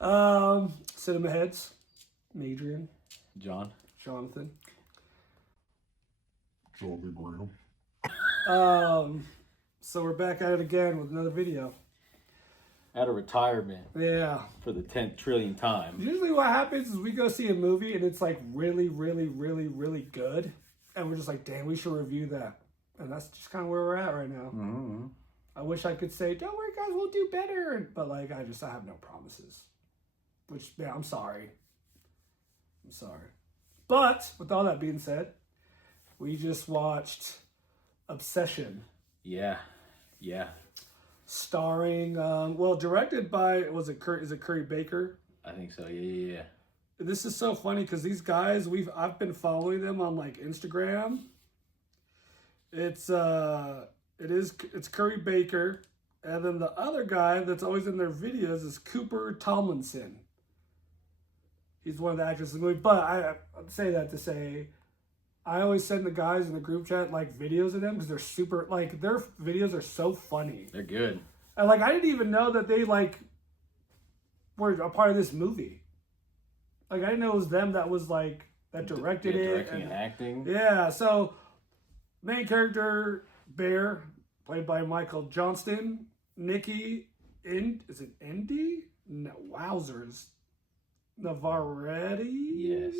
Cinema Heads. Adrian. Jonathan. Charlie Graham. So we're back at it again with another video. Out of retirement. Yeah. For the 10th trillion time. Usually what happens is we go see a movie and it's like really, really, really, really good. And we're just like, damn, we should review that. And that's just kind of where we're at right now. Mm-hmm. I wish I could say, don't worry, guys, we'll do better. But like, I have no promises. Which, yeah, I'm sorry. But with all that being said, we just watched Obsession. Yeah. Starring, directed by, is it Curry Baker? I think so. Yeah. This is so funny because these guys, I've been following them on like Instagram. It's Curry Baker, and then the other guy that's always in their videos is Cooper Tomlinson. He's one of the actors in the movie. But I say that to say, I always send the guys in the group chat like videos of them because they're super, like, their videos are so funny. They're good. And like, I didn't even know that they like were a part of this movie. Like, I didn't know it was them that was like that directed it. Directing and acting. Yeah. So main character Bear, played by Michael Johnston. Nikki, is it Indy? No, wowzers. Navarrete? Yes.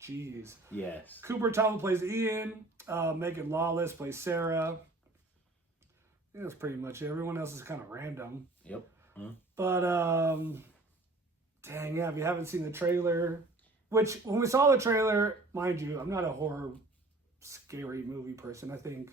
Jeez. Yes. Cooper Tomlin plays Ian. Megan Lawless plays Sarah. I think that's pretty much it. Everyone else is kind of random. Yep. But, dang, yeah, if you haven't seen the trailer, which when we saw the trailer, mind you, I'm not a horror, scary movie person. I think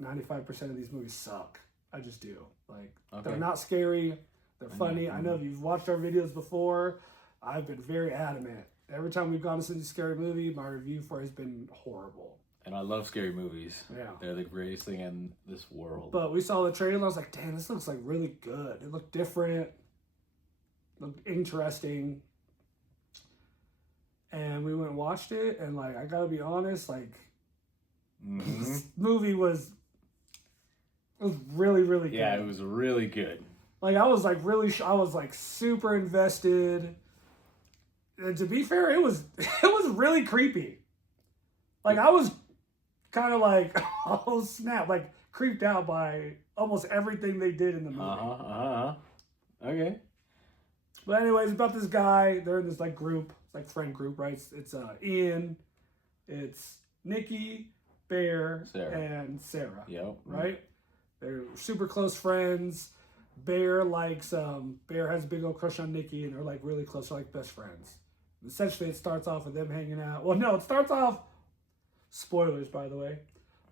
95% of these movies suck. I just do. Like, They're not scary. They're funny. I know if you've watched our videos before, I've been very adamant. Every time we've gone to see a scary movie, my review for it has been horrible. And I love scary movies. Yeah. They're the greatest thing in this world. But we saw the trailer and I was like, damn, this looks like really good. It looked different. Looked interesting. And we went and watched it, and like, I gotta be honest, like, this movie was really, really good. Yeah, it was really good. Like, I was like super invested. And to be fair, it was really creepy. Like, I was kind of like, oh snap, like creeped out by almost everything they did in the movie. Okay. But anyways, about this guy, they're in this like group, it's like friend group, right? It's Ian, it's Nikki, Bear, and Sarah. Yep. Right? They're super close friends. Bear has a big old crush on Nikki, and they're like really close, they're like best friends. Essentially, it starts off with them hanging out. Well, no, it starts off, spoilers by the way,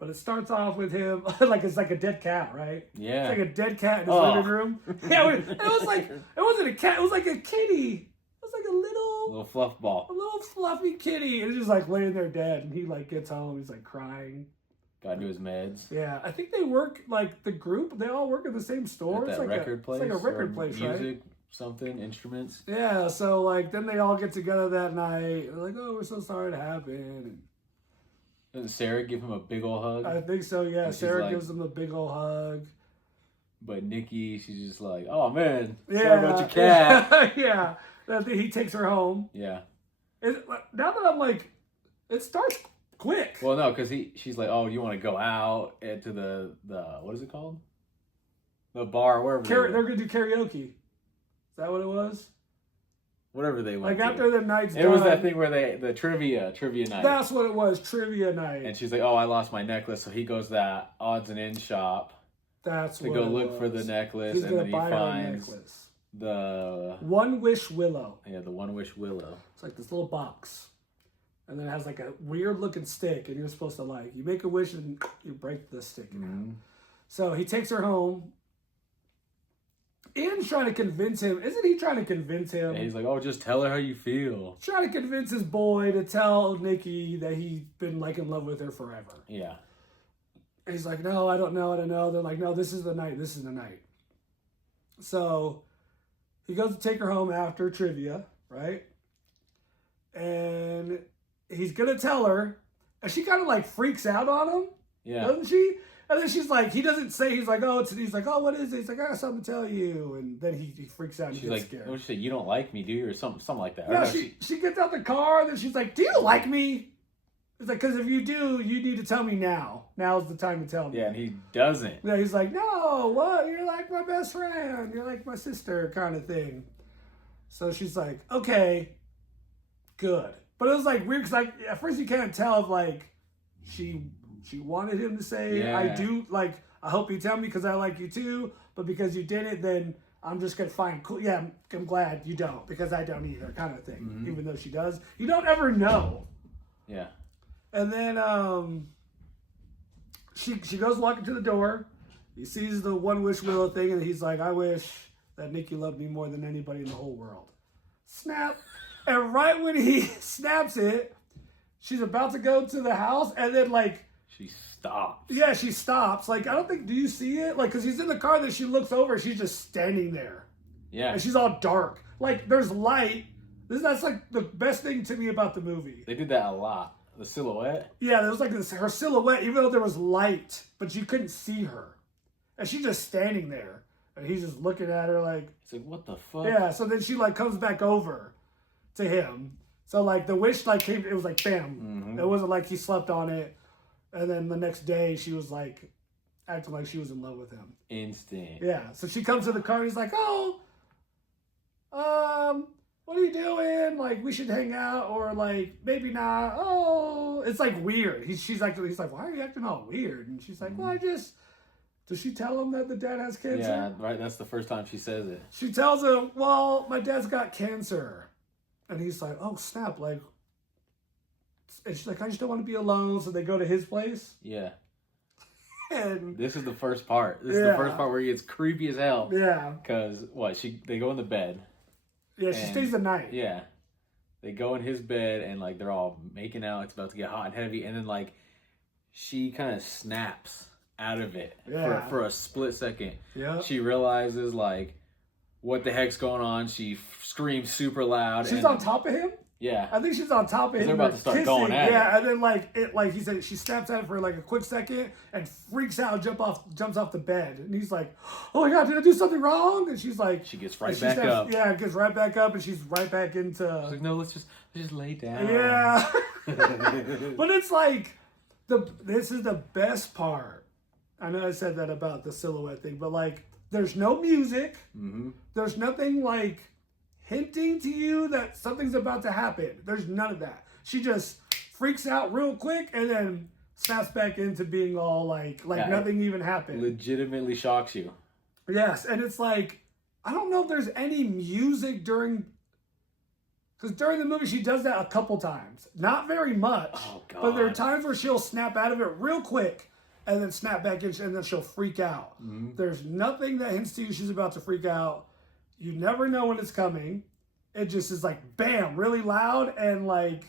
but it starts off with him like it's like a dead cat, right? Yeah. It's like a dead cat in his living room. Yeah, it was like, it wasn't a cat, it was like a kitty. It was like a little fluff ball. A little fluffy kitty. And it's just like laying there dead, and he like gets home, he's like crying. Got into his meds. Yeah, I think they work, like the group, they all work at the same store. At that record place? It's like a record place, music, right? Something, instruments. Yeah, so like then they all get together that night. They're like, oh, we're so sorry it happened. Doesn't Sarah give him a big old hug? I think so, yeah. Sarah like, gives him a big old hug. But Nikki, she's just like, oh man, yeah, sorry about your cat. Yeah. He takes her home. Yeah. Now that I'm like, it starts quick. Well, no, because she's like, oh, you want to go out to the what is it called? The bar, wherever. They're gonna do karaoke. Is that what it was? Whatever they went. Like after the night's done. It was that thing where the trivia night. That's what it was, trivia night. And she's like, oh, I lost my necklace, so he goes to that odds and ends shop. That's to what go it look was. for the necklace, He's and then he buy finds necklace. the One Wish Willow. Yeah, the One Wish Willow. It's like this little box, and then it has like a weird looking stick, and you're supposed to like you make a wish and you break the stick. So he takes her home. Ian's trying to convince him. Isn't he trying to convince him? And he's like, oh, just tell her how you feel. Trying to convince his boy to tell Nikki that he's been like in love with her forever. Yeah. And he's like, no, I don't know. They're like, no, this is the night. This is the night. So he goes to take her home after trivia, right? And he's going to tell her. And she kind of like freaks out on him. Yeah. Doesn't she? And then she's like, he doesn't say, he's like, oh, he's like, oh, what is it? He's like, I got something to tell you. And then he freaks out and She's gets like, scared. what she say? You don't like me, do you? Or something like that. Yeah, Or no, she gets out the car and then she's like, do you like me? It's like, because if you do, you need to tell me now. Now's the time to tell me. Yeah, and he doesn't. Yeah, he's like, no, what? You're like my best friend. You're like my sister kind of thing. So she's like, okay, good. But it was like weird because like at first you can't tell if like she wanted him to say, Yeah. I do, like, I hope you tell me because I like you too. But because you didn't, then I'm just going to find cool. Yeah, I'm glad you don't because I don't either kind of thing. Mm-hmm. Even though she does. You don't ever know. Yeah. And then she goes walking to the door. He sees the one wish willow thing and he's like, I wish that Nikki loved me more than anybody in the whole world. Snap. And right when he snaps it, she's about to go to the house and then like, She stops. yeah, she stops. Like, I don't think, do you see it? Like, because he's in the car, then she looks over, she's just standing there. Yeah. And she's all dark. Like, there's light. That's like the best thing to me about the movie. They did that a lot. The silhouette. Yeah, there was like this, her silhouette, even though there was light, but you couldn't see her. And she's just standing there. And he's just looking at her like... It's like, what the fuck? Yeah, so then she like comes back over to him. So like the wish like came, it was like bam. Mm-hmm. It wasn't like he slept on it. And then the next day she was like acting like she was in love with him. Instant. Yeah, so she comes to the car and he's like, oh, what are you doing? Like, we should hang out or like, maybe not. Oh, it's like weird. He's like, why are you acting all weird? And she's like, well, I just, does she tell him that the dad has cancer? Yeah, right. That's the first time she says it. She tells him, well, my dad's got cancer. And he's like, oh, snap. Like, and she's like, I just don't want to be alone. So they go to his place. Yeah. And This is the first part. This is the first part where he gets creepy as hell. yeah. Because, they go in the bed. Yeah, she And- stays the night. Yeah. They go in his bed and, like, they're all making out. It's about to get hot and heavy. And then, like, she kind of snaps out of it Yeah. for a split second. Yeah. She realizes, like, what the heck's going on. She screams super loud. She's and, on top of him? Yeah. I think she's on top of him. They're about to start kissing. going at it. Yeah, and then like he said, she snaps at it for like a quick second and freaks out, jumps off the bed, and he's like, "Oh my god, did I do something wrong?" And she's like, She gets right back up. Yeah, gets right back up, and she's right back into. She's like, no, let's just lay down. Yeah, but it's like this is the best part. I know I said that about the silhouette thing, but like, there's no music. Mm-hmm. There's nothing like hinting to you that something's about to happen. There's none of that. She just freaks out real quick and then snaps back into being all like Yeah, nothing even happened. Legitimately shocks you. Yes, and it's like, I don't know if there's any music during, because during the movie she does that a couple times. Not very much. Oh, God. But there are times where she'll snap out of it real quick and then snap back in and then she'll freak out. Mm-hmm. There's nothing that hints to you she's about to freak out. You never know when it's coming. It just is like, bam, really loud. And like,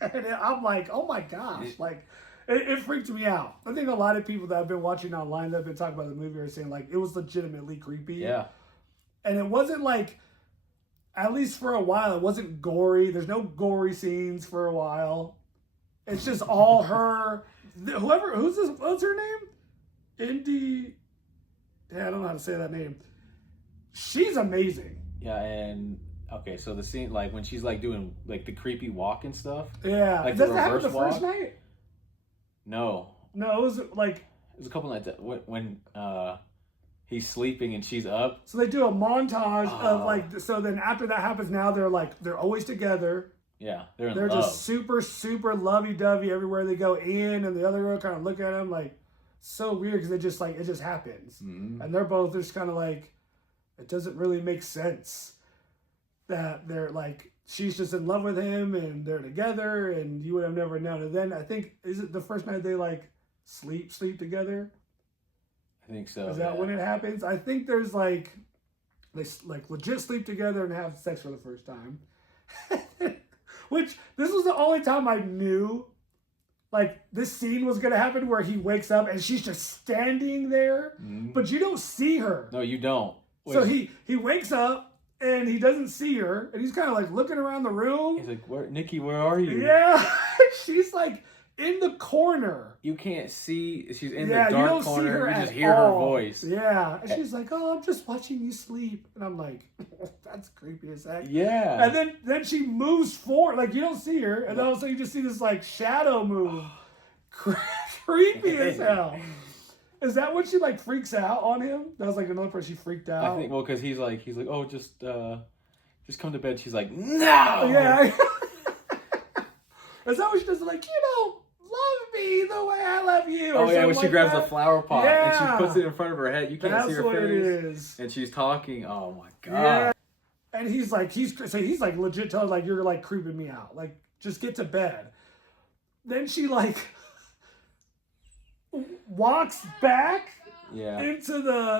and I'm like, oh my gosh. Like, it freaked me out. I think a lot of people that I've been watching online that have been talking about the movie are saying like, it was legitimately creepy. Yeah. And it wasn't like, at least for a while, it wasn't gory. There's no gory scenes for a while. It's just all her, what's her name? Indy, yeah, I don't know how to say that name. She's amazing. Yeah, and okay, so the scene, like when she's like doing like the creepy walk and stuff. Yeah. Like the Does that happen reverse the first walk? night? No, No, it was like, it was a couple nights when he's sleeping and she's up. so they do a montage of Oh. like, so then after that happens, now they're always together. Yeah, they're in They're love. just super, super lovey-dovey everywhere they go in, and the other girl kind of look at him like, so weird because it just happens. Mm-hmm. And they're both just kind of like, it doesn't really make sense that they're like, she's just in love with him and they're together and you would have never known. And then I think, is it the first night they like sleep together? I think so. Is that when it happens? I think there's like, they like legit sleep together and have sex for the first time. Which, this was the only time I knew like this scene was gonna happen where he wakes up and she's just standing there, Mhm. but you don't see her. No, you don't. So he wakes up and he doesn't see her, and he's kind of like looking around the room. He's like, "Nikki, where are you?" Yeah, she's like in the corner. You can't see. She's in Yeah, the you dark don't see corner. her You at just hear all. her voice. Yeah, and she's like, "Oh, I'm just watching you sleep," and I'm like, "That's creepy as heck." Yeah. And then she moves forward, like you don't see her, and then all of a sudden you just see this like shadow move. Creepy as hell. Is that when she like freaks out on him? That was like another part she freaked out. I think because he's like, oh, just come to bed. She's like, no. Yeah. Is that what she does? Like, you don't love me the way I love you. Oh yeah, when she grabs that? the flower pot and she puts it in front of her head, you can't see her what face. It is. And she's talking. Oh my god. Yeah. And he's like legit telling like you're like creeping me out. Like just get to bed. Then she like walks back. Yeah.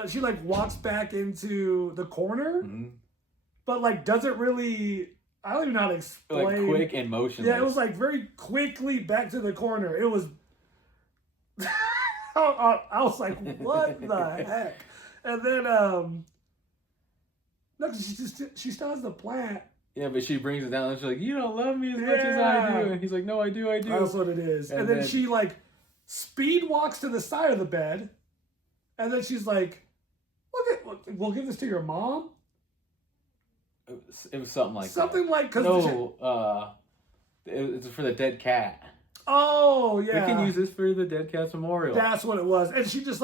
She like walks back into the corner, but like doesn't really. I don't even know how to explain. Like quick and motionless. Yeah, it was like very quickly back to the corner. It was. I was like, what the heck? And then no, she still has the plant. Yeah, but she brings it down and she's like, you don't love me as much as I do. And he's like, no, I do. That's what it is. And then she like speed walks to the side of the bed, and then she's like, we'll give this to your mom. It was something like something that. Like it's for the dead cat. Oh yeah, we can use this for the dead cat's memorial. That's what it was. And she just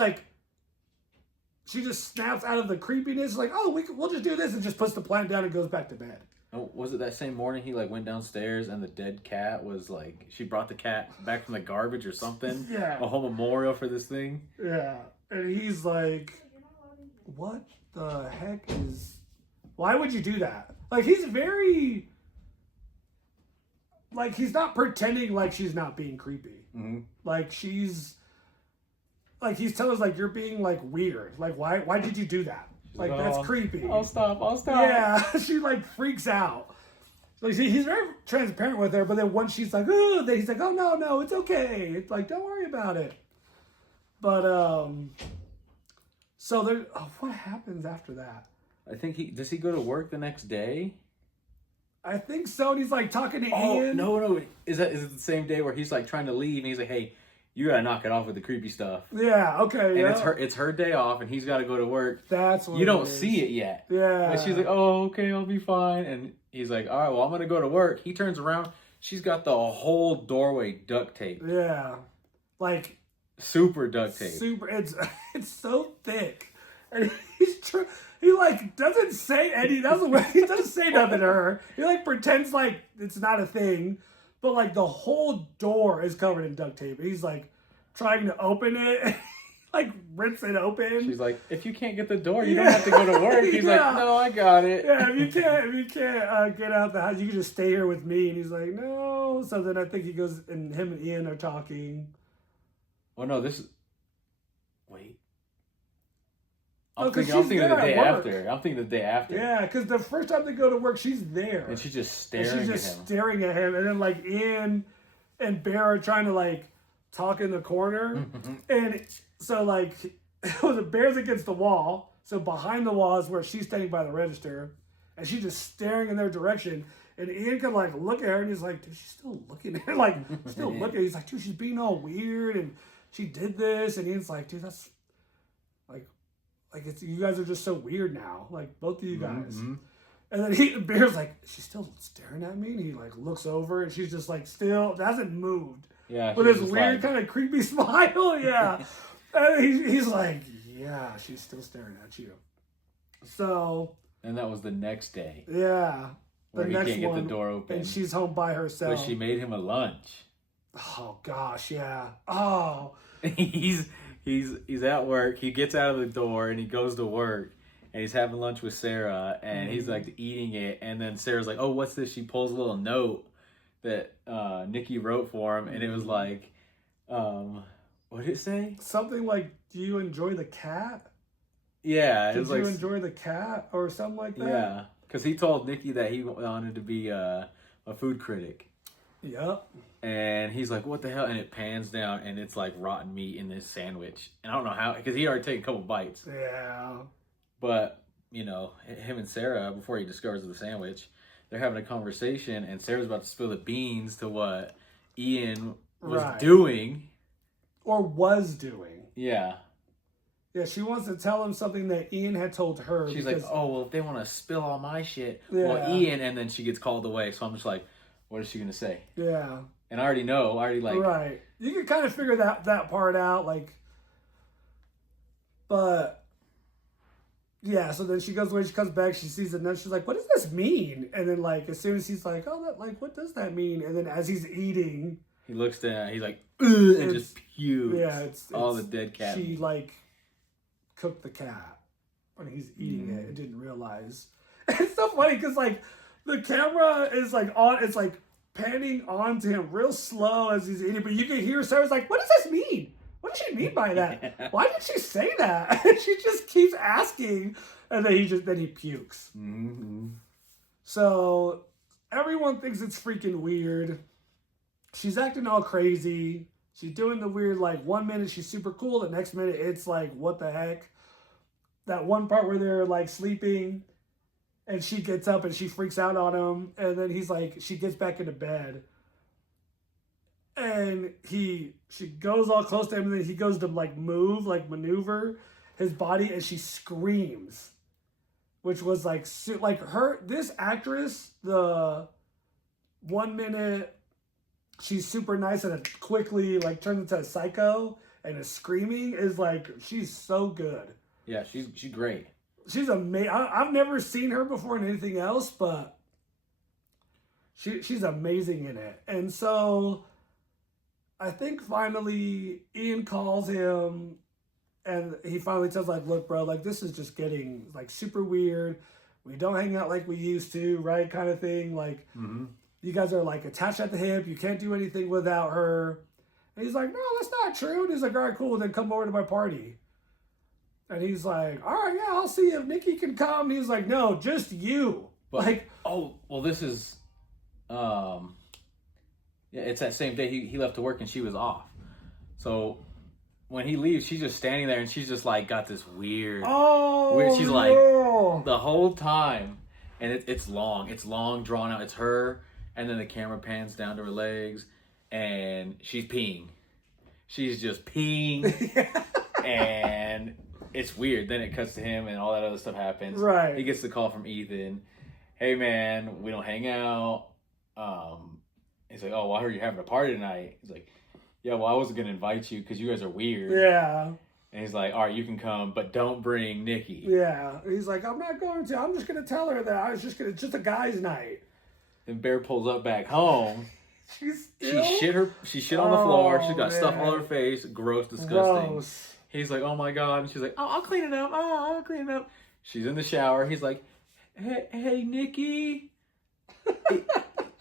snaps out of the creepiness, like, oh, we'll just do this, and just puts the plant down and goes back to bed. Oh, was it that same morning he like went downstairs and the dead cat was like, she brought the cat back from the garbage or something? Yeah, a whole memorial for this thing. Yeah, and he's like, what the heck is? Why would you do that? Like, he's very... Like, he's not pretending like she's not being creepy. Mm-hmm. Like, he's telling us, like, you're being, like, weird. Like, why did you do that? Like, that's creepy. I'll stop. Yeah, she, like, freaks out. Like, he's very transparent with her, but then once she's like, oh, then he's like, oh, no, it's okay. It's like, don't worry about it. But, so there, what happens after that? I think does he go to work the next day? I think so. And he's like talking to Ian. No. Is it the same day where he's like trying to leave and he's like, hey, you gotta knock it off with the creepy stuff. Yeah, okay. And it's her day off and he's gotta go to work. That's what you don't see it yet. Yeah. And she's like, oh, okay, I'll be fine. And he's like, all right, well, I'm gonna go to work. He turns around, she's got the whole doorway duct tape. Yeah. Like super duct tape. It's so thick. And he like doesn't say he doesn't say nothing to her. He like pretends like it's not a thing, but like the whole door is covered in duct tape. He's like trying to open it, like rips it open. She's like, if you can't get the door, you don't have to go to work. He's like, no, I got it. Yeah, if you can't get out the house, you can just stay here with me. And he's like, no. So then I think he goes and him and Ian are talking. Oh no, wait. I'm thinking the day after. I'm thinking the day after. Yeah, because the first time they go to work, she's there. And she's just staring at him. And then, like, Ian and Bear are trying to, like, talk in the corner. And so, like, the Bear's against the wall. So behind the wall is where she's standing by the register. And she's just staring in their direction. And Ian can, like, look at her. And he's like, dude, she's still looking at her. Like, still looking. He's like, dude, she's being all weird. And she did this. And Ian's like, dude, that's... Like it's you guys are just so weird now, like both of you guys. Mm-hmm. And then Bear's like, she's still staring at me, and he like looks over, and she's just like still hasn't moved. Yeah, with this weird kind of creepy smile. Yeah, and he's like, yeah, she's still staring at you. So. And that was the next day. Yeah, where he can't get the door open, and she's home by herself. But she made him a lunch. Oh gosh, yeah. Oh. He's at work. He gets out of the door and he goes to work and he's having lunch with Sarah and he's like eating it. And then Sarah's like, oh, what's this? She pulls a little note that Nikki wrote for him. And it was like, what did it say? Something like, do you enjoy the cat? Yeah. Did you enjoy the cat or something like that? Yeah. Because he told Nikki that he wanted to be a food critic. Yep. And he's like, what the hell? And it pans down and it's like rotten meat in this sandwich. And I don't know how, because he already taken a couple bites. Yeah. But, you know, him and Sarah, before he discovers the sandwich, they're having a conversation and Sarah's about to spill the beans to what Ian was Right. doing. Or was doing. Yeah. Yeah, she wants to tell him something that Ian had told her. She's because, like, oh, well, if they want to spill all my shit, Yeah. well, Ian, and then she gets called away. So I'm just like, what is she going to say? Yeah. And I already know. Right. You can kind of figure that part out, like, but, yeah, so then she goes away, she comes back, she sees it, and then she's like, what does this mean? And then, like, as soon as he's like, oh, that, like, what does that mean? And then as he's eating... He looks down, he's like, ugh, and just pukes. Yeah, it's all the dead cat. She, like, cooked the cat when he's eating it and didn't realize. It's so funny, because, like, the camera is, like, on, it's, like, panning onto him real slow as he's eating, but you can hear Sarah's like, what does this mean? What does she mean by that? Why did she say that? And she just keeps asking, and then he pukes. Mm-hmm. So everyone thinks it's freaking weird. She's acting all crazy. She's doing the weird, like, 1 minute she's super cool, the next minute it's like, what the heck? That one part where they're, like, sleeping, and she gets up and she freaks out on him, and then he's like, she gets back into bed. And she goes all close to him, and then he goes to, like, maneuver his body, and she screams. Which was, like, this actress, the 1 minute, she's super nice, and it quickly, like, turns into a psycho, and is screaming, is, like, she's so good. Yeah, she's great. She's amazing. I've never seen her before in anything else, but she's amazing in it. And so... I think finally Ian calls him and he finally tells, like, look, bro, like, this is just getting, like, super weird. We don't hang out like we used to, right? Kind of thing. Like, You guys are, like, attached at the hip. You can't do anything without her. And he's like, no, that's not true. And he's like, all right, cool. Then come over to my party. And he's like, all right, yeah, I'll see if Nikki can come. And he's like, no, just you. But, like, oh, well, this is, yeah, it's that same day he left to work and she was off. So when he leaves, she's just standing there and she's just like got this weird. She's like the whole time, and it's long drawn out. It's her, and then the camera pans down to her legs, and she's peeing. She's just peeing, and it's weird. Then it cuts to him, and all that other stuff happens. Right. He gets the call from Ethan. Hey man, we don't hang out. He's like, oh, well, I heard you're having a party tonight. He's like, yeah, well, I wasn't going to invite you because you guys are weird. Yeah. And he's like, all right, you can come, but don't bring Nikki. Yeah. He's like, I'm not going to. I'm just going to tell her that it's just a guy's night. Then Bear pulls up back home. She shit on the floor. She's got stuff all over her face. Gross, disgusting. Gross. He's like, oh my God. And she's like, oh, I'll clean it up. Oh, I'll clean it up. She's in the shower. He's like, hey Nikki.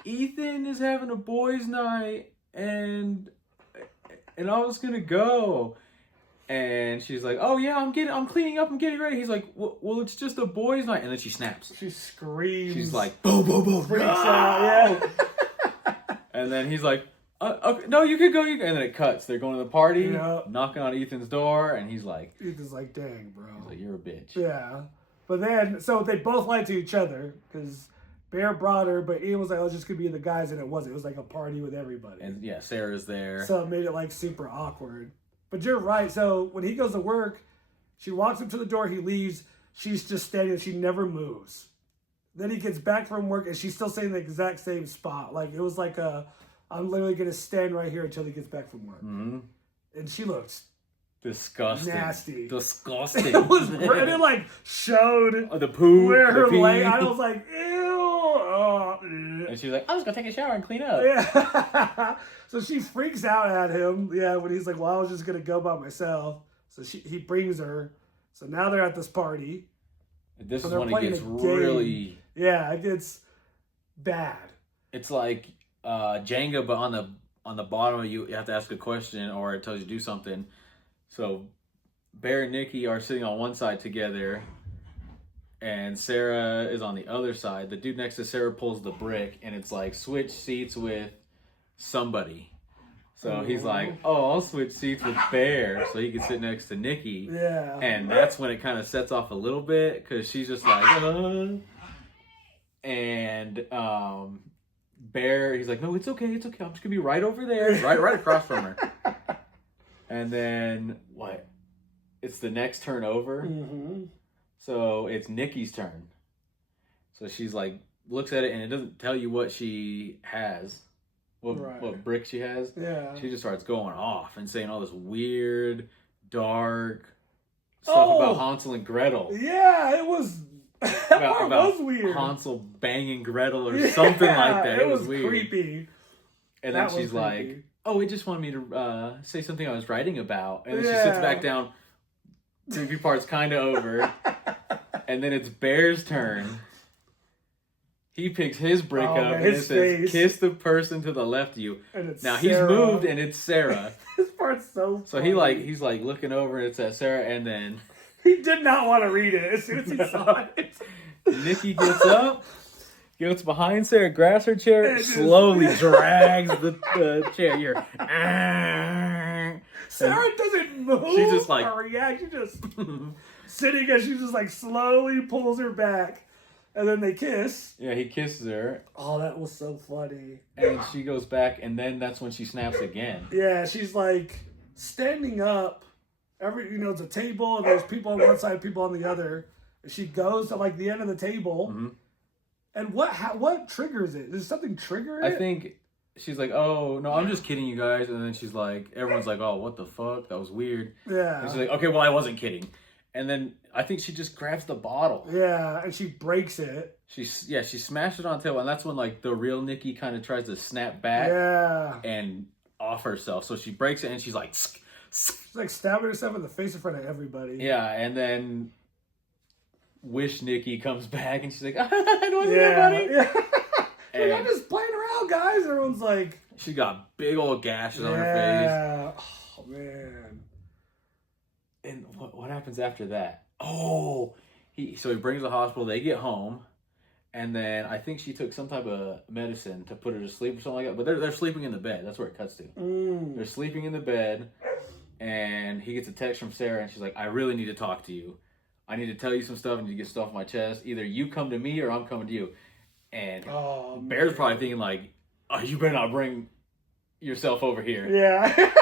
Ethan is having a boys' night, and I was gonna go, and she's like, "Oh yeah, I'm cleaning up, I'm getting ready." He's like, "Well, it's just a boys' night," and then she snaps. She screams. She's like, "Boom, boom, boom!" Freaks out, yeah. And then he's like, okay, "No, you can go." And then it cuts. They're going to the party, Yeah. knocking on Ethan's door, and he's like, Ethan's like, "Dang, bro." He's like, "You're a bitch." Yeah, but then so they both lied to each other because Bear brought her, but Ian was like, "Oh, it's just gonna be the guys," and it wasn't. It was like a party with everybody. And yeah, Sarah's there. So it made it like super awkward. But you're right. So when he goes to work, she walks him to the door. He leaves. She's just standing there. She never moves. Then he gets back from work, and she's still staying in the exact same spot. Like it was like I'm literally gonna stand right here until he gets back from work. Mm-hmm. And she looks disgusting, nasty, disgusting. It was great. And it like showed the poo, where her pee. leg. I was like, ew. Oh, and she's like, I was gonna take a shower and clean up. Yeah. So she freaks out at him. Yeah, when he's like, well, I was just gonna go by myself. So he brings her. So now they're at this party. This is when it gets really. Yeah, it gets bad. It's like Jenga, but on the bottom of you have to ask a question or it tells you to do something. So Bear and Nikki are sitting on one side together, and Sarah is on the other side. The dude next to Sarah pulls the brick, and it's like switch seats with somebody. So he's like, oh, I'll switch seats with Bear so he can sit next to Nikki. Yeah. And that's when it kind of sets off a little bit because she's just like, and Bear, he's like, no, it's okay. I'm just gonna be right over there, right across from her. And then what? It's the next turn over. Mm-hmm. So it's Nikki's turn. So she's like, looks at it, and it doesn't tell you what she has, what brick she has. Yeah. She just starts going off and saying all this weird, dark stuff about Hansel and Gretel. Yeah, it was. That was weird. Hansel banging Gretel or something like that. It was weird. Creepy. And then she's like, "Oh, it just wanted me to say something I was writing about." And then she sits back down. Creepy part's kind of over. And then it's Bear's turn. He picks his brick up and it says, "Kiss the person to the left of you." And it's now Sarah. He's moved and it's Sarah. This part's so funny. So he's like looking over and it's at Sarah, and then he did not want to read it as soon as he saw it. Nikki gets up, goes behind Sarah, grabs her chair, slowly drags the chair. You're Sarah doesn't move. She's just like or react. She's just sitting and she just like slowly pulls her back. And then they kiss. Yeah, he kisses her. Oh, that was so funny. And she goes back, and then that's when she snaps again. Yeah, she's like standing up. It's a table, and there's people on one side, people on the other. And she goes to like the end of the table. Mm-hmm. And what triggers it? Does something trigger it? I think she's like, "Oh no, I'm just kidding, you guys." And then she's like, everyone's like, "Oh, what the fuck? That was weird." Yeah. And she's like, "Okay, well, I wasn't kidding." And then I think she just grabs the bottle. Yeah, and she breaks it. She smashed it on the table, and that's when like the real Nikki kind of tries to snap back. Yeah. And off herself. So she breaks it, and she's like, she's like stabbing herself in the face in front of everybody. Yeah, and then Wish Nikki comes back, and she's like, "It wasn't that funny." Yeah. And I'm just playing around, guys. Everyone's like, she got big old gashes on her face. Oh man. And what happens after that? Oh, he brings her to the hospital. They get home, and then I think she took some type of medicine to put her to sleep or something like that. But they're sleeping in the bed. That's where it cuts to. They're sleeping in the bed, and he gets a text from Sarah, and she's like, "I really need to talk to you. I need to tell you some stuff. I need to get stuff off my chest. Either you come to me or I'm coming to you." And Bear's probably thinking like, "Oh, you better not bring yourself over here." Yeah.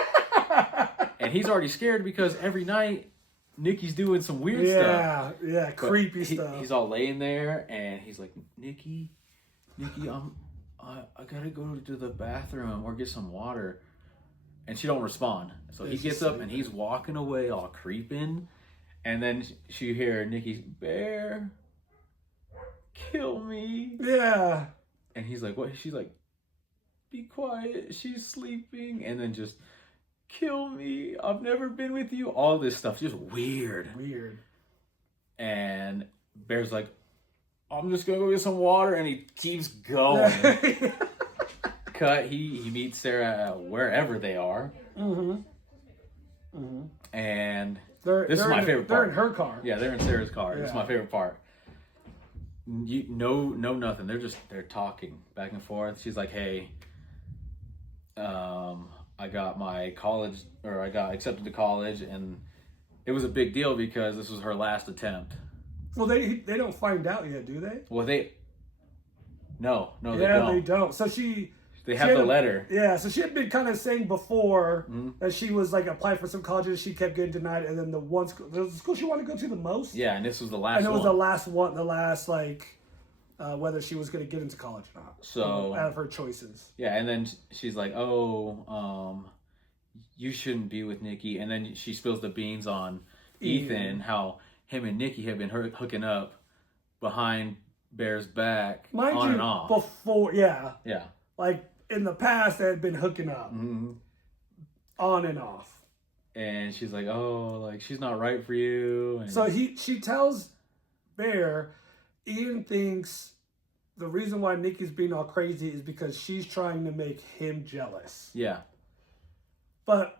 And he's already scared because every night Nikki's doing some weird stuff. Yeah, creepy stuff. He's all laying there and he's like, Nikki, I gotta go to the bathroom or get some water. And she don't respond. So he gets up and he's walking away all creeping. And then she hear Nikki's, "Bear, kill me." Yeah. And he's like, what? She's like, "Be quiet. She's sleeping." And then just, "Kill me. I've never been with you." All this stuff. Just weird. And Bear's like, "I'm just going to go get some water." And he keeps going. Cut. He meets Sarah wherever they are. And this is my favorite part. They're in her car. Yeah, they're in Sarah's car. This is my favorite part. No, nothing. They're talking back and forth. She's like, "Hey, I got I got accepted to college, and it was a big deal because this was her last attempt." Well, they don't find out yet, do they? Well, no, they don't. Yeah, they don't. So they have the letter. Yeah, so she had been kind of saying before that she was like applying for some colleges, she kept getting denied, and then the school she wanted to go to the most. Yeah, and this was the last one. And it was the last one, whether she was going to get into college or not. So out of her choices. Yeah, and then she's like, "Oh, you shouldn't be with Nikki." And then she spills the beans on Ethan, how him and Nikki have been hooking up behind Bear's back, mind on you, and off. Before, yeah, like in the past, they had been hooking up, on and off. And she's like, "Oh, like she's not right for you." And so she tells Bear, Ian thinks the reason why Nikki's being all crazy is because she's trying to make him jealous. Yeah. But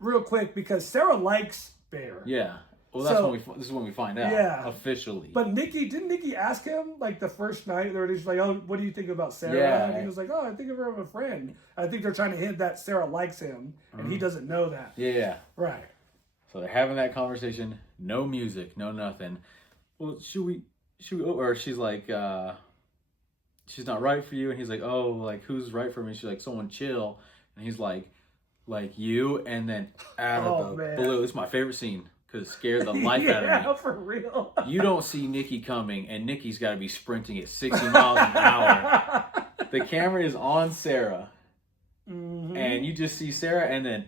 real quick, because Sarah likes Bear. Yeah. Well, this is when we find out. Yeah. Officially. But didn't Nikki ask him like the first night? They were just like, "Oh, what do you think about Sarah?" Yeah. And he was like, "Oh, I think of her as a friend." I think they're trying to hint that Sarah likes him, and he doesn't know that. Yeah. Right. So they're having that conversation. No music. No nothing. Well, should we? Or she's like, she's not right for you. And he's like, oh, like, who's right for me? She's like, someone chill. And he's like you. And then out of the blue, it's my favorite scene because it scared the life out of me. Yeah, for real. You don't see Nikki coming, and Nikki's got to be sprinting at 60 miles an hour. The camera is on Sarah, and you just see Sarah, and then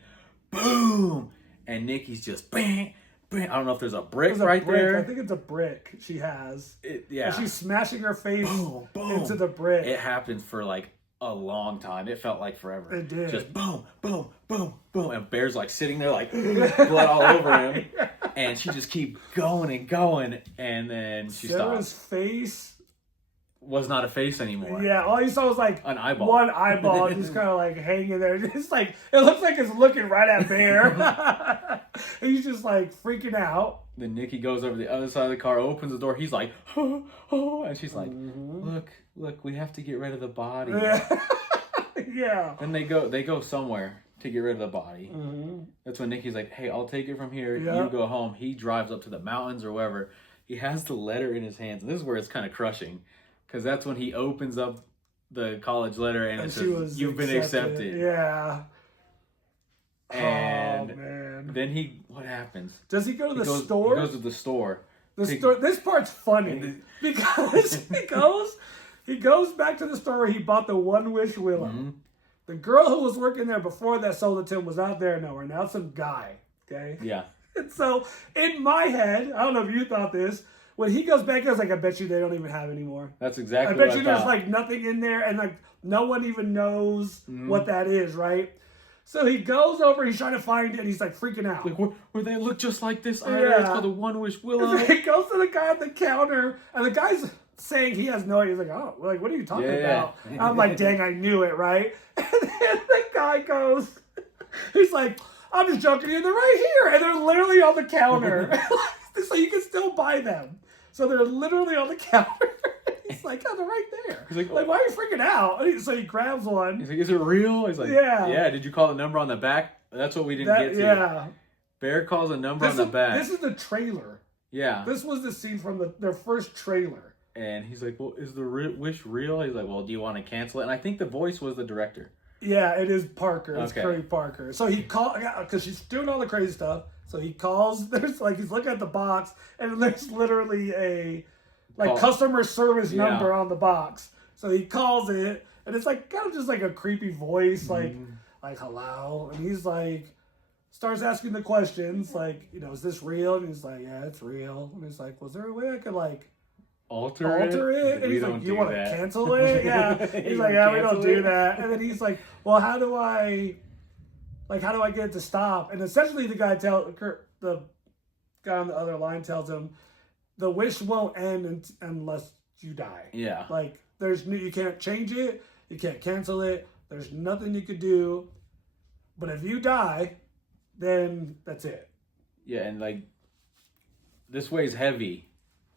boom, and Nikki's just bang, bang. I don't know if there's a brick there. I think it's a brick she has. Yeah. And she's smashing her face boom, boom. into the brick. It happened for like a long time. It felt like forever. It did. Just boom, boom, boom, boom. And Bear's like sitting there like blood all over him. And she just keep going and going. And then she Sarah's stopped. face was not a face anymore. Yeah, all you saw was like an eyeball. One eyeball just kind of like hanging there. It's like, it looks like it's looking right at Bear. And he's just like freaking out. Then Nikki goes over the other side of the car, opens the door. He's like, oh, oh. And she's like, look, we have to get rid of the body. Yeah. Yeah. Then they go somewhere to get rid of the body. That's when Nikki's like, hey, I'll take it from here. Yep. You go home. He drives up to the mountains or wherever. He has the letter in his hands. And this is where it's kind of crushing. Because that's when he opens up the college letter and it says, you've been accepted. Yeah. And oh, man. Then what happens? Does he go to the store? He goes to the store. This part's funny because he goes back to the store where he bought the One Wish Willow. The girl who was working there before that sold it to him was out there nowhere. Now it's some guy. Okay? Yeah. And so in my head, I don't know if you thought this, when he goes back, I was like, I bet you they don't even have anymore. That's exactly what I thought. I bet you there's like nothing in there and like no one even knows what that is, right? So he goes over, he's trying to find it, and he's like freaking out. Like, where they look just like this item. Yeah. It's called the One Wish Willow. He goes to the guy at the counter, and the guy's saying he has no idea. He's like, oh, like, what are you talking about? I'm like, dang, I knew it, right? And then the guy goes, he's like, I'm just joking, they're right here. And they're literally on the counter. So you can still buy them. So they're literally on the counter. He's like, oh, they're right there. He's like, why are you freaking out? So he grabs one. He's like, is it real? He's like, yeah. Did you call the number on the back? That's what we didn't get to. Yeah. Bear calls a number on the back. This is the trailer. Yeah. This was the scene from their first trailer. And he's like, well, is the wish real? He's like, well, do you want to cancel it? And I think the voice was the director. Yeah, it is Parker. It's Curry Parker. So he called, because she's doing all the crazy stuff. So he calls, he's looking at the box, and there's literally a customer service number on the box. So he calls it, and it's like kind of just like a creepy voice, like hello. And he's like, starts asking the questions, like, is this real? And he's like, yeah, it's real. And he's like, was there a way I could like alter it? And he's like, you want to cancel it? Yeah. He's like, yeah, we don't do that. And then he's like, well, how do I get it to stop? And essentially the guy the guy on the other line tells him the wish won't end unless you die. Yeah. Like you can't change it, you can't cancel it, there's nothing you could do. But if you die, then that's it. Yeah, and like this weighs heavy.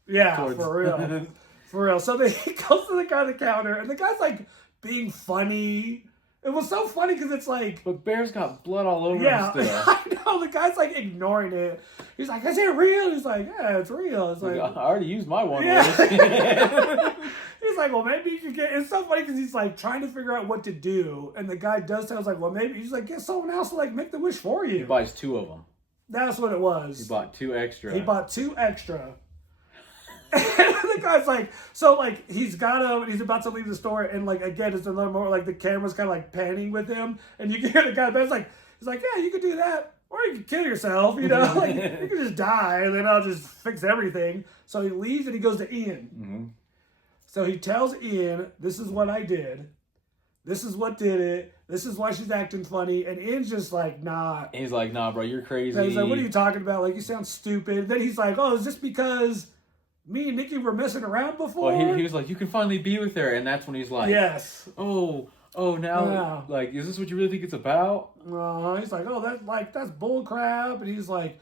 Yeah, for real. For real. So then he goes to the guy at the counter and the guy's like being funny. It was so funny because it's like... But Bear's got blood all over him still. I know. The guy's like ignoring it. He's like, is it real? He's like, yeah, it's real. It's like, I already used my one. Yeah. He's like, well, maybe you could get... It's so funny because he's like trying to figure out what to do. And the guy does sound like, well, maybe... He's like, get someone else to like make the wish for you. He buys 2 of them. That's what it was. He bought 2 extra. He bought 2 extra. And the guy's like, so like he's got him and he's about to leave the store and like again it's another moment like the camera's kind of like panning with him and you can hear the guy that's like he's like, yeah, you could do that or you could kill yourself, like you could just die and then I'll just fix everything. So he leaves and he goes to Ian. So he tells Ian, this is what I did, this is what did it, this is why she's acting funny, and Ian's just like, nah. He's like, nah, bro, you're crazy. And he's like, what are you talking about? Like, you sound stupid. Then he's like, oh, is this because me and Nikki were messing around before? Well, he was like, you can finally be with her. And that's when he's like, yes. Oh, now, like, is this what you really think it's about? He's like, oh, that's bull crap. And he's like,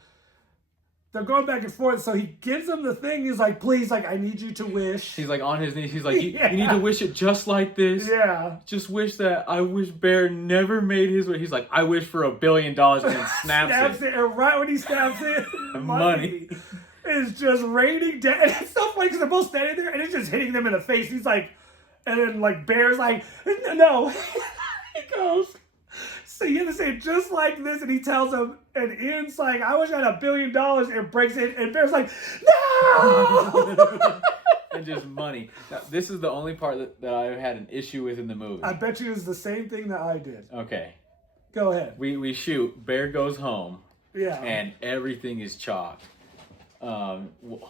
they're going back and forth. So he gives him the thing. He's like, please, like, I need you to wish. He's like on his knees. He's like, you need to wish it just like this. Yeah. Just wish that I wish Bear never made his wish. He's like, I wish for $1 billion and then snaps it. And right when he snaps it, money. It's just raining down. And it's so funny because they're both standing there and it's just hitting them in the face. He's like, And then like Bear's like, no. He goes, so you have to say it just like this, and he tells him, and Ian's like, I wish I had $1 billion, and breaks it, and Bear's like, no! And just money. Now, this is the only part that I had an issue with in the movie. I bet you it was the same thing that I did. Okay. Go ahead. We shoot. Bear goes home. Yeah. And everything is chalked.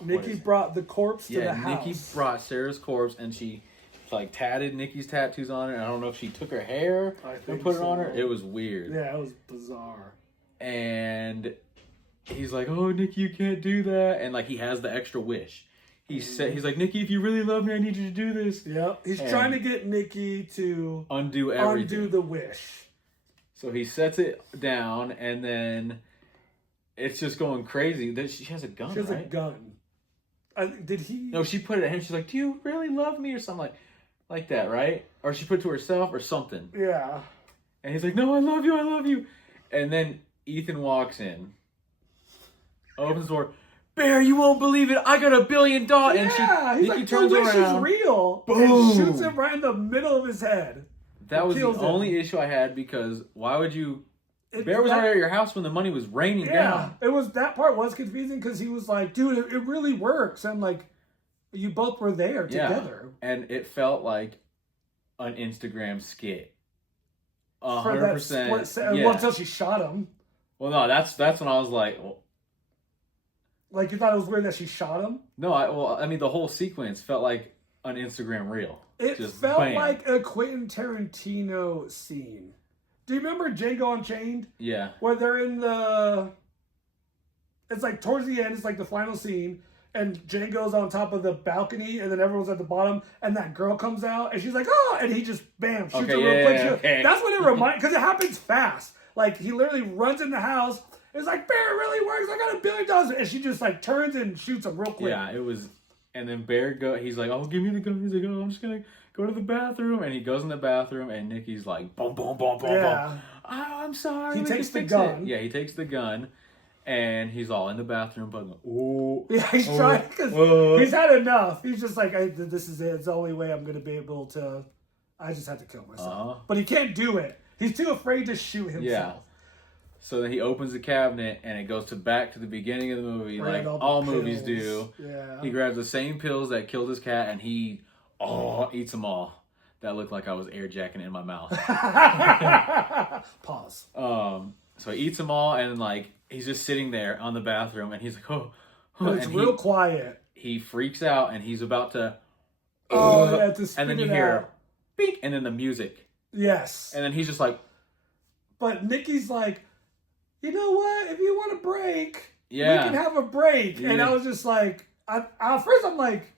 Nikki brought the corpse to the house. Nikki brought Sarah's corpse, and she like tatted Nikki's tattoos on her. I don't know if she took her hair and put it on her. It was weird. Yeah, it was bizarre. And he's like, "Oh, Nikki, you can't do that." And like he has the extra wish. He's like, "Nikki, if you really love me, I need you to do this." Yep. He's trying to get Nikki to undo everything. Undo the wish. So he sets it down, and then it's just going crazy. She has a gun, She has right? a gun. Did he? No, she put it at him. She's like, "Do you really love me?" or something like that, right? Or she put it to herself or something. Yeah. And he's like, "No, I love you, I love you." And then Ethan walks in, opens the door. "Bear, you won't believe it. I got $1 billion." Yeah, and he's like, turns the wish around. is real. Boom. And shoots him right in the middle of his head. That was the only issue I had, because why would you... Bear was already at your house when the money was raining down. Yeah, that part was confusing, because he was like, dude, it really works. And like, you both were there together. And it felt like an Instagram skit. 100%. For that split second. Well, until she shot him. Well, no, that's when I was like... Well, like, you thought it was weird that she shot him? No, I mean, the whole sequence felt like an Instagram reel. It just felt bam. like a Quentin Tarantino scene. Do you remember Django Unchained? Yeah. Where they're in the... It's like towards the end, it's like the final scene, and Django's on top of the balcony, and then everyone's at the bottom, and that girl comes out, and she's like, oh! And he just, bam, shoots her real quick. Okay. That's what it reminds... Because it happens fast. Like, he literally runs in the house. It's like, Bear, it really works. I got $1 billion. And she just, like, turns and shoots him real quick. Yeah, it was... And then Bear he's like, "Oh, give me the gun." He's like, "Oh, I'm just going to go to the bathroom." And he goes in the bathroom, and Nikki's like, boom, boom, boom, boom, boom. Oh, I'm sorry. He takes the gun. Yeah, he takes the gun. And he's all in the bathroom, but oh. Yeah, he's trying, because he's had enough. He's just like, this is it. It's the only way I'm going to be able to... I just have to kill myself. But he can't do it. He's too afraid to shoot himself. Yeah. So then he opens the cabinet, and it goes back to the beginning of the movie, like all movies do. Yeah. He grabs the same pills that killed his cat, and he eats them all. That looked like I was air jacking in my mouth. Pause. So he eats them all, and like he's just sitting there on the bathroom, and he's like, "Oh." It's real quiet. He freaks out, and he's about to. And then you hear, beep, and then the music. Yes. And then he's just like. But Nikki's like, you know what? If you want a break, we Yeah. can have a break. Yeah. And I was just like, at first I'm like,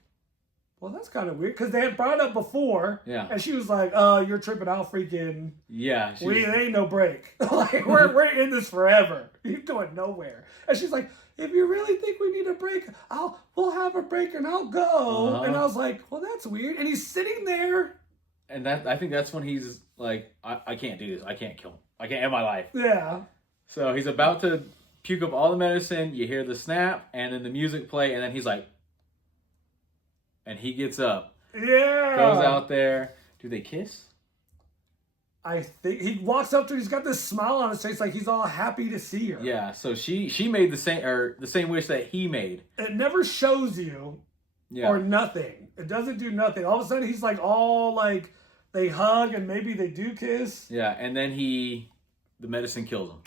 well, that's kind of weird, because they had brought it up before. Yeah. And she was like, you're tripping out, freaking. Yeah. It ain't no break. Like, we're in this forever. You're going nowhere. And she's like, if you really think we need a break, we'll have a break and I'll go. And I was like, well, that's weird. And he's sitting there. And I think that's when he's like, I can't do this. I can't kill him. I can't end my life. Yeah. So he's about to puke up all the medicine. You hear the snap, and then the music play, and then he's like, and he gets up. Yeah. Goes out there. Do they kiss? I think he walks up to her. He's got this smile on his face, like he's all happy to see her. Yeah. So she made the same wish that he made. It never shows you, or nothing. It doesn't do nothing. All of a sudden, he's like all like they hug and maybe they do kiss. Yeah, and then the medicine kills him.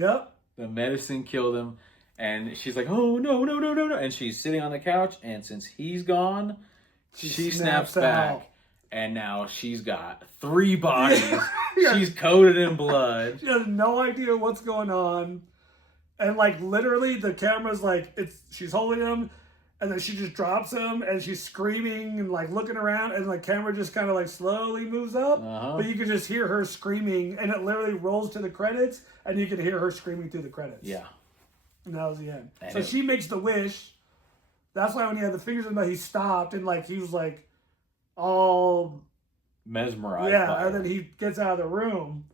Yep. The medicine killed him, and she's like, "Oh no, no, no, no, no!" And she's sitting on the couch, and since he's gone, she snaps back. And now she's got 3 bodies. Yeah. She's coated in blood. She has no idea what's going on. And like literally the camera's like, she's holding him, and then she just drops him, and she's screaming and like looking around, and the camera just kind of like slowly moves up. But you can just hear her screaming, and it literally rolls to the credits, and you can hear her screaming through the credits. Yeah. And that was the end. So she makes the wish. That's why when he had the fingers in the, he stopped, and like he was like all mesmerized. Yeah, and then he gets out of the room.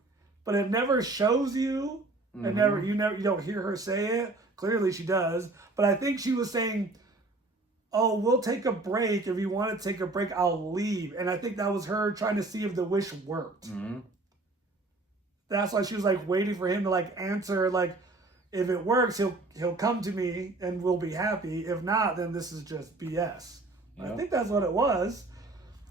But it never shows you. It you don't hear her say it. Clearly she does. But I think she was saying, oh, we'll take a break. If you want to take a break, I'll leave. And I think that was her trying to see if the wish worked. Mm-hmm. That's why she was like waiting for him to like answer, like, if it works, he'll come to me and we'll be happy. If not, then this is just BS. Yep. I think that's what it was.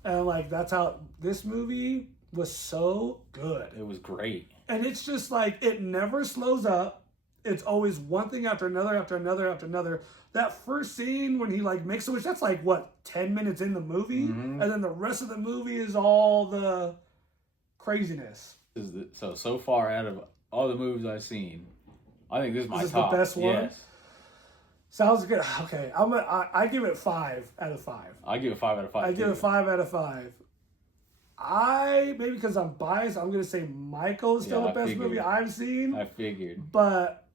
And like that's how this movie was so good. It was great. And it's just like it never slows up. It's always one thing after another, after another, after another. That first scene when he like makes a wish, that's like what, 10 minutes in the movie? Mm-hmm. And then the rest of the movie is all the craziness. So far out of all the movies I've seen, I think this is my top. The best one? Yes. Sounds good. Okay, I give it 5 out of 5. I give it 5 out of 5. I give it 5 out of 5. Maybe because I'm biased, I'm gonna say Michael is still the best movie I've seen. I figured. But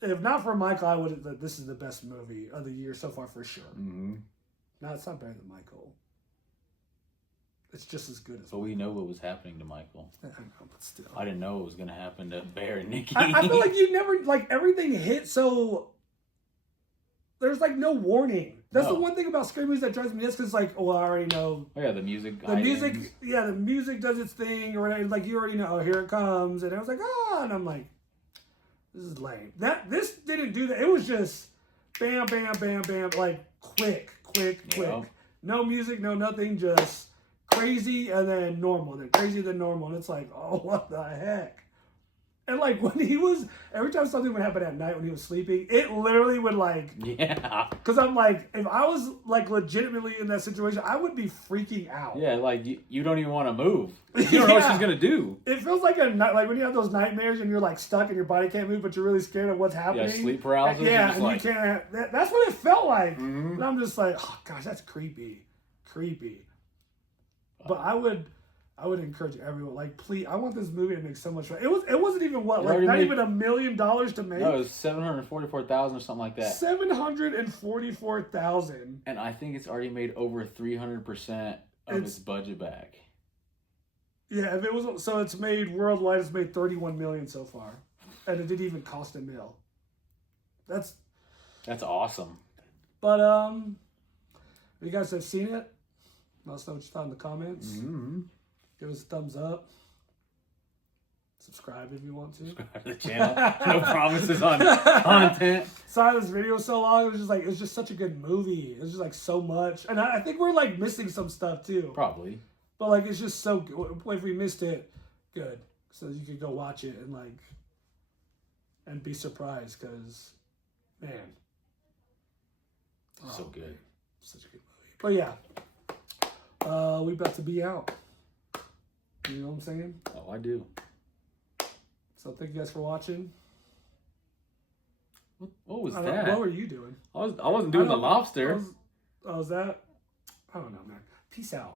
if not for Michael, I would have. This is the best movie of the year so far for sure. Mm-hmm. No, it's not better than Michael. It's just as good as. But we know what was happening to Michael. I know, but still. I didn't know what was going to happen to Bear and Nikki. I feel like you never like everything hit so. There's like no warning. That's the one thing about scary movies that drives me nuts because like, oh, I already know. Oh yeah, the music. The music does its thing, or whatever. Like you already know, oh, here it comes, and I was like, and I'm like, this is lame. This didn't do that. It was just bam, bam, bam, bam, like quick. Yeah. No music, no nothing, just crazy and then normal, then crazy, then normal, and it's like, oh, what the heck? And like when every time something would happen at night when he was sleeping, it literally would like, yeah. Because I'm like, if I was like legitimately in that situation, I would be freaking out. Yeah, like you don't even want to move. You don't know what she's gonna do. It feels like like when you have those nightmares and you're like stuck and your body can't move, but you're really scared of what's happening. Yeah, sleep paralysis. And like... you can't. That's what it felt like. Mm-hmm. And I'm just like, oh gosh, that's creepy. But I would encourage everyone, like, please, I want this movie to make so much fun. It wasn't even not even $1 million to make. No, it was $744,000 or something like that. $744,000. And I think it's already made over 300% of its budget back. Yeah, if it was so, it's made worldwide. It's made $31 million so far, and it didn't even cost $1 million. That's awesome. But if you guys have seen it, let us know what you thought in the comments. Mm-hmm. Give us a thumbs up. Subscribe if you want to. Subscribe to the channel. No promises on content. Sorry this video so long. It was just such a good movie. It was just like so much. And I think we're like missing some stuff too. Probably. But like it's just so good. If we missed it, good. So you could go watch it and be surprised because, man. So good. Such a good movie. But yeah. We about to be out. You know what I'm saying? Oh, I do. So thank you guys for watching. What was that? What were you doing? I wasn't doing the lobster. Was that? I don't know, man. Peace out.